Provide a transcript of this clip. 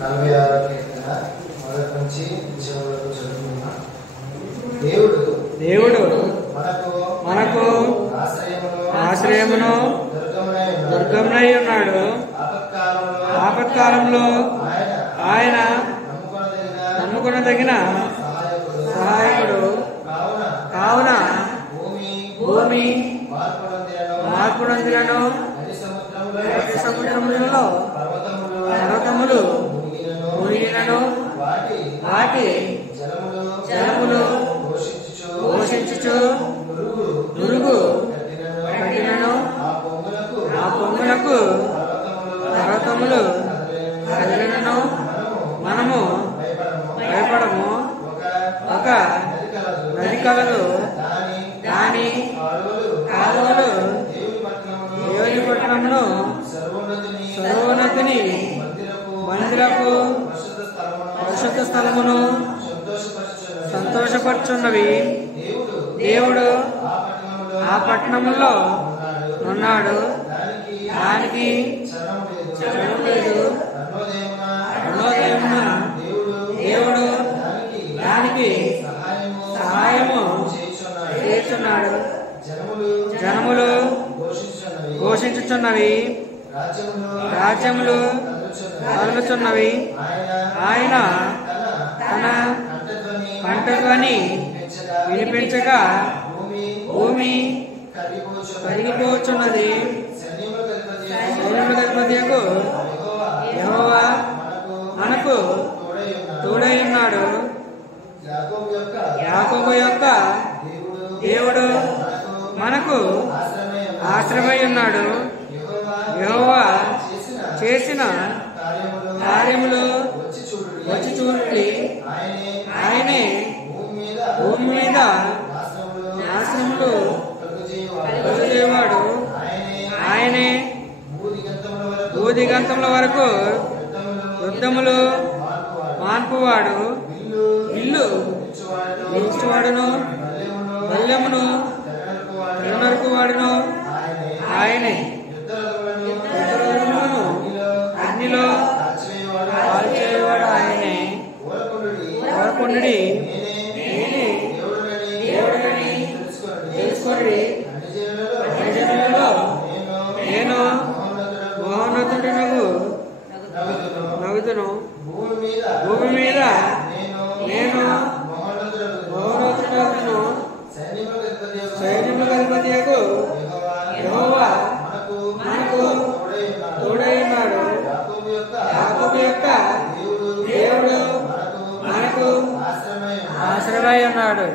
46వ కీర్తన మొదటి నుంచి చివరి వరకు చదువుకున్నాం. దేవుడు మనకు ఆశ్రయమును దుర్గమునై ఉన్నాడు. ఆపత్కాలంలో ఆయన నమ్ముకొనదగిన సహాయకుడు. కావున భూమి మార్పునందులను సముద్రములలో పర్వతములు మునిగినను వాటి జలములు పోషించుచు నురుగు కట్టినను ఆ పొంగులకు పర్వతములు కదిలినను మనము భయపడము. ఒక నది కలదు, దాని కాలువలు దేవుని పట్టణమును సర్వోన్నతిని మందిరపు పరిశుద్ధ స్థలమును సంతోషపరుచున్నవి. దేవుడు ఆ పట్టణములో ఉన్నాడు, దానికి చరణం లేదు. అరుణోదయమున దేవుడు దానికి సహాయము చేస్తున్నాడు. జనములు ఘోషించుచున్నవి, రాజ్యములు కదులుచున్నవి. ఆయన తన కంఠధ్వని వినిపించగా భూమి కరిగిపోచున్నది. సైన్యములకు యెహోవా మనకు తోడై ఉన్నాడు. యాకోబు యొక్క దేవుడు మనకు ఆశ్రమై ఉన్నాడు. యెహోవా చేసిన కార్యములు వచ్చి చూడండి. ఆయనే భూమి మీద నాశనములు కలుగజేయవాడు. ఆయనే భూదిగంతముల వరకు యుద్ధములు మాన్పువాడు. ఇల్లు నిలిచివాడును బల్యమును నరుకువాడును ఆయనే. అగ్నిలో కాల్చేవాడు ఆయనే. ఓరకుండుడి, నేనే దేవుడని తెలుసుకోండి. అన్ని జనులలో నేను మహోన్నతుడనగు నగుదును. భూమి మీద నేను మహోన్నతుడను. సైన్యములకు అధిపతియగు యెహోవా మనకు తోడై ఉన్నాడు. యాకోబు యొక్క దేవుడు మనకు ఆశ్రమై ఉన్నాడు.